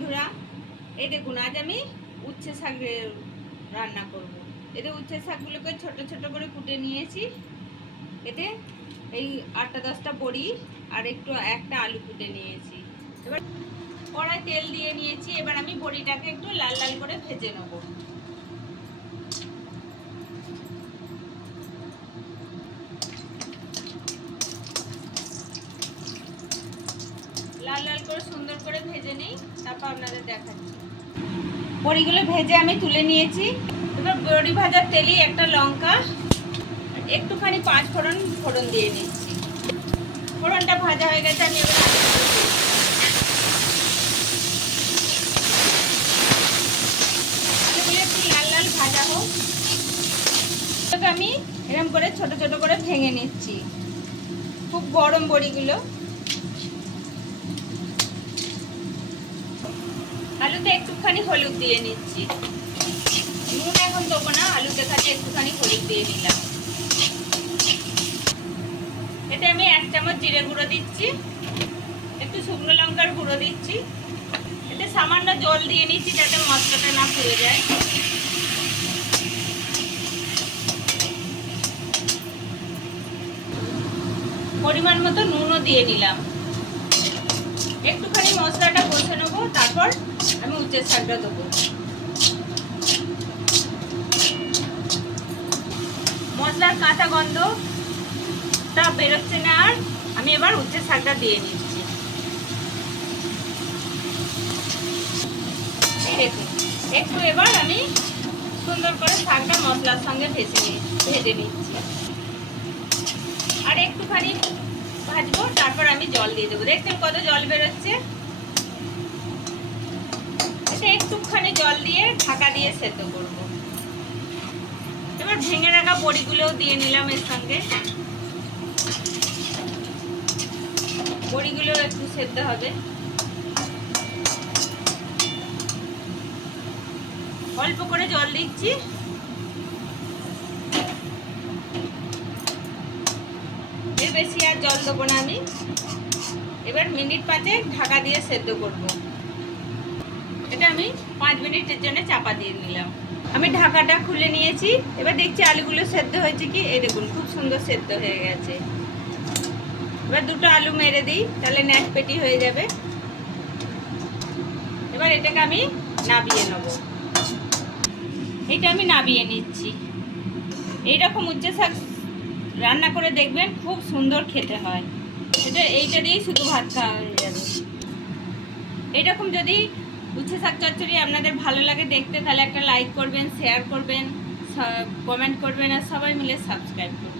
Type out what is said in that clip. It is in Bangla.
বন্ধুরা এই দেখুন আজ আমি উচ্ছে শাক রান্না করব। এতে উচ্ছে শাকগুলোকে ছোট ছোট করে কুটে নিয়েছি। এতে এই আটটা দশটা বড়ি আর একটু একটা আলু কুটে নিয়েছি। এবার কড়াই তেল দিয়ে নিয়েছি। এবার আমি বড়িটাকে একটু লাল লাল করে ভেজে নেব লাল লাল সুন্দর করে ভেজে নিই, তারপর আপনাদের দেখাচ্ছি। বড়িগুলো ভেজে আমি তুলে নিয়েছি। এবার বড়ি ভাজার তেলেই একটা লঙ্কা, একটুখানি পাঁচ ফোড়ন ফোড়ন দিয়ে নিচ্ছি ফোড়নটা ভাজা হয়ে গেছে, আমি একটু লাল লাল ভাজা হোক। আমি এরকম করে ছোট ছোট করে ভেঙে নিচ্ছি। খুব গরম বড়িগুলো। আলুতে একটুখানি হলুদ দিয়ে নিচ্ছি। নুন এখন দেবো না আলুতে খালি একটুখানি হলুদ দিয়ে নিলাম এতে আমি এক চামচ জিরে গুঁড়ো দিচ্ছি, একটু শুকনো লঙ্কার গুঁড়ো দিচ্ছি। এতে সামান্য জল দিয়ে নিচ্ছি যাতে মশলাটা না পুড়ে যায়। পরিমাণ মতো নুনও দিয়ে নিলাম একটুখানি মশলাটা কষে নেব, তারপর আমি উচ্চের শাকটা দেবো। মশলার কাঁচা গন্ধটা বেরোচ্ছে না আর আমি এবার উচ্চের শাকটা দিয়ে নিচ্ছি একটু এবার আমি সুন্দর করে শাকটা মশলার সঙ্গে ভেজে ভেজে নিচ্ছি। আর একটুখানি ভাজবো, তারপর আমি জল দিয়ে দেবো। দেখছেন কত জল বেরোচ্ছে? এতে একটুখানি জল দিয়ে ঢাকা দিয়ে সেদ্ধ করব। এবার ভেঙে রাখা বড়িগুলোও দিয়ে নিলাম এর সঙ্গে। বড়িগুলো একটু সেদ্ধ হবে। অল্প করে জল দিচ্ছি। বেশি আর জল দেবো না আমি। এবার মিনিট পাঁচে ঢাকা দিয়ে সেদ্ধ করব। এটা আমি পাঁচ মিনিটের জন্য চাপা দিয়ে নিলাম। আমি ঢাকাটা খুলে নিয়েছি। এবার দেখছি আলুগুলো সেদ্ধ হয়েছে কি? এই দেখুন, খুব সুন্দর সেদ্ধ হয়ে গেছে। এবার দুটো আলু মেরে দিই, তাহলে ন্যাক পেটি হয়ে যাবে। এবার এটাকে আমি নাবিয়ে নেব। এটা আমি নাবিয়ে নিচ্ছি। এইরকম উচ্চে শাক রান্না করে দেখবেন, খুব সুন্দর খেতে হয়। এটা এইটা দিয়েই শুধু ভাত খাওয়া হয়ে যাবে। এইরকম যদি উচ্ছে শাক চচ্চড়ি আপনাদের ভালো লাগে দেখতে, তাহলে একটা লাইক করবেন শেয়ার করবেন কমেন্ট করবেন, আর সবাই মিলে সাবস্ক্রাইব করবেন।